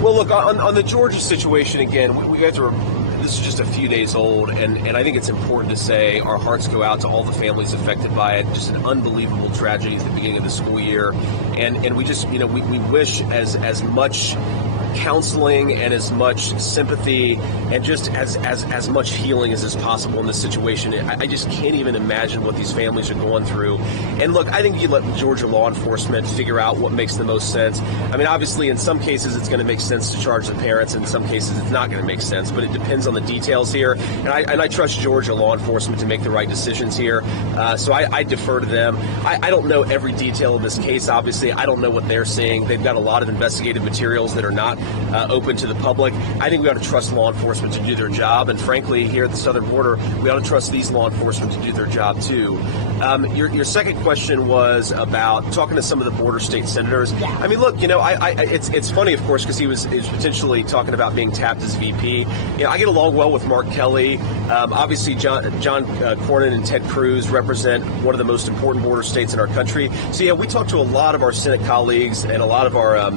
Well, look, on the Georgia situation, again, we guys are, this is just a few days old, and I think it's important to say our hearts go out to all the families affected by it. Just an unbelievable tragedy at the beginning of the school year. And we just, we wish as much counseling and as much sympathy and just as much healing as is possible in this situation. I just can't even imagine what these families are going through. And look, I think you let Georgia law enforcement figure out what makes the most sense. I mean, obviously, in some cases, it's going to make sense to charge the parents. In some cases, it's not going to make sense. But it depends on the details here. And I trust Georgia law enforcement to make the right decisions here. So I defer to them. I don't know every detail of this case, obviously. I don't know what they're seeing. They've got a lot of investigative materials that are not open to the public. I think we ought to trust law enforcement to do their job, and frankly, here at the southern border, we ought to trust these law enforcement to do their job too. Your second question was about talking to some of the border state senators. I mean, look, it's funny, of course, because he was potentially talking about being tapped as VP. I get along well with Mark Kelly. Obviously, John Cornyn and Ted Cruz represent one of the most important border states in our country. So, we talk to a lot of our Senate colleagues and a lot of our